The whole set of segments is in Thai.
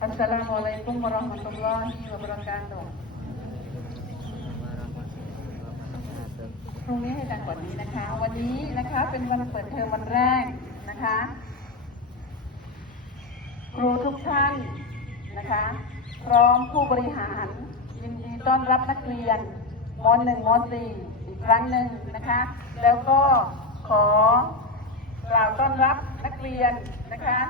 Assalamualaikum warahmatullahi wabarakatuh พรุ่งนี้ให้ดังกว่านี้นะคะ วันนี้นะคะเป็นวันเปิดเทอมวันแรกนะคะครูทุกท่านนะคะพร้อมผู้บริหาร ยินดีต้อนรับนักเรียนม .1 ม .4 อีกครั้งหนึ่งนะคะ แล้วก็ขอกล่าวต้อนรับนักเรียนนะคะ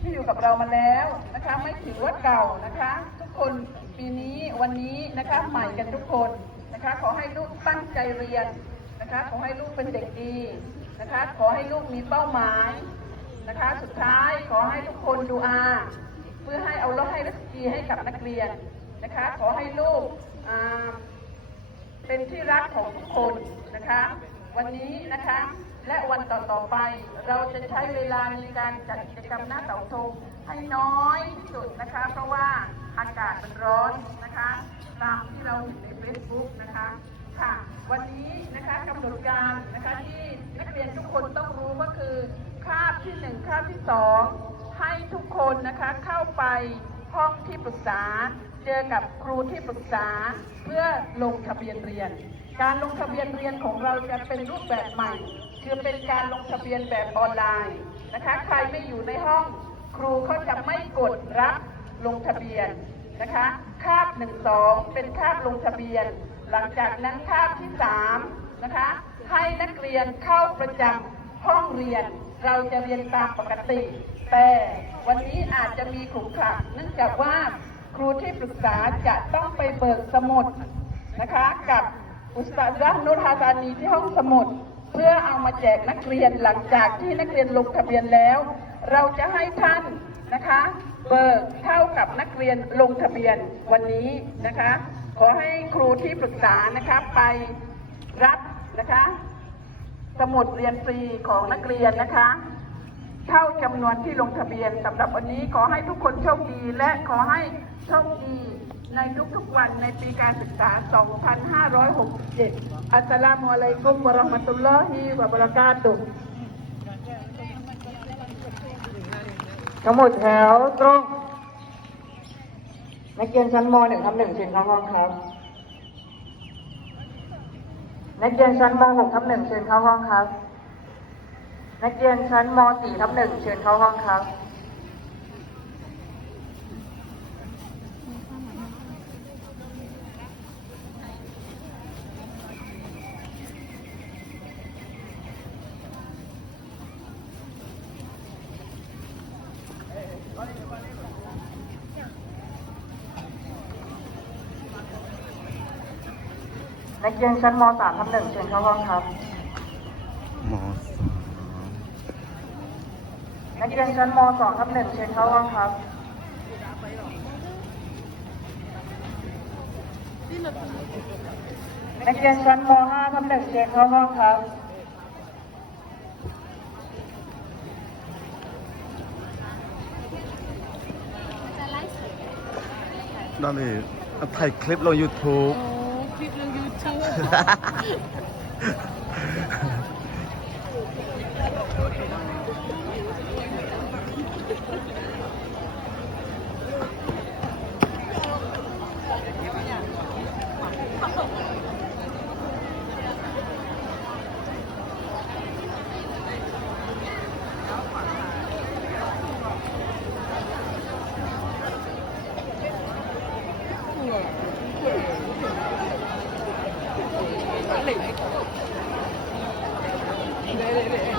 ที่อยู่กับเรามาแล้วนะคะไม่ถือว่าเก่านะคะ ทุกคนปีนี้วันนี้นะคะใหม่กันทุกคนนะคะ ขอให้ลูกตั้งใจเรียนนะคะ ขอให้ลูกเป็นเด็กดีนะคะ ขอให้ลูกมีเป้าหมายนะคะ สุดท้ายขอให้ทุกคนดูอา เพื่อให้เอาลดให้รัสกีให้กับนักเรียนนะคะ ขอให้ลูกเป็นที่รักของทุกคนนะคะ วันนี้นะคะ และวันต่อๆไป เราจะใช้เวลาในการจัดกิจกรรมหน้าเสาธงให้น้อยที่สุดนะคะ เพราะว่าอากาศมันร้อนนะคะ ตามที่เราเห็นใน Facebook นะคะ ค่ะ วันนี้นะคะกำหนดการนะคะที่นักเรียนทุกคนต้องรู้ก็คือคาบที่หนึ่งคาบที่สองให้ทุกคนนะคะเข้าไปห้องที่ปรึกษา เจอกับครูที่ปรึกษาเพื่อลงทะเบียนเรียน การลงทะเบียนเรียนของเราจะเป็นรูปแบบใหม่ คือเป็นการลงทะเบียนแบบออนไลน์นะคะ ใครไม่อยู่ในห้อง ครูเขาจะไม่กดรับลงทะเบียนนะคะคาบหนึ่งสองเป็นคาบลงทะเบียน หลังจากนั้นคาบที่สามนะคะให้นักเรียนเข้าประจำห้องเรียน เราจะเรียนตามปกติ แต่วันนี้อาจจะมีขรุขระเนื่องจากว่า ครูที่ปรึกษาจะต้องไปเบิกสมุดนะคะ กับอุตสาซะห์นุรฮาซานีที่ห้องสมุด เพื่อเอามาแจกนักเรียนหลังจากที่นักเรียนลงทะเบียนแล้ว เราจะให้ท่านนะคะ เบิกเท่ากับนักเรียนลงทะเบียนวันนี้นะคะ ขอให้ครูที่ปรึกษานะคะไปรับนะคะ สมุดเรียนฟรีของนักเรียนนะคะ เท่าจำนวนที่ลงทะเบียนสำหรับวันนี้ขอให้ทุกคนโชคดีและขอให้โชคดีในทุกๆวันในปีการศึกษา 2567 อัสสลามุอะลัยกุมวะราะห์มะตุลลอฮิวะบะเราะกาตุฮ์ทั้งหมดแถวตรง นักเรียนชั้นม .1 ทับ1เชิญเข้าห้องครับ นักเรียนชั้นม .6 ทับ1เชิญเข้าห้องครับ นักเรียนชั้นม .4 ทับ1เชิญเข้าห้องครับนักเรียนชั้นม .3 ทับ1เชิญเข้าห้องครับ มสาม นักเรียนชั้นม .2 ทับ1เชิญเข้าห้องครับนักเรียนชั้นม .5 ทับ1เชิญเข้าห้องครับนั่นเลยถ่ายคลิปลง YouTube โอ้คลิปลง để đấy để để để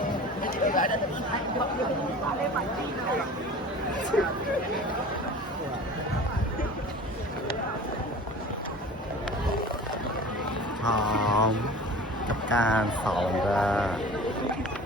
Hãy subscribe cho kênh Ghiền Mì Gõ Để không bỏ lỡ những video hấp dẫn พร้อมกับการสอนเด้อ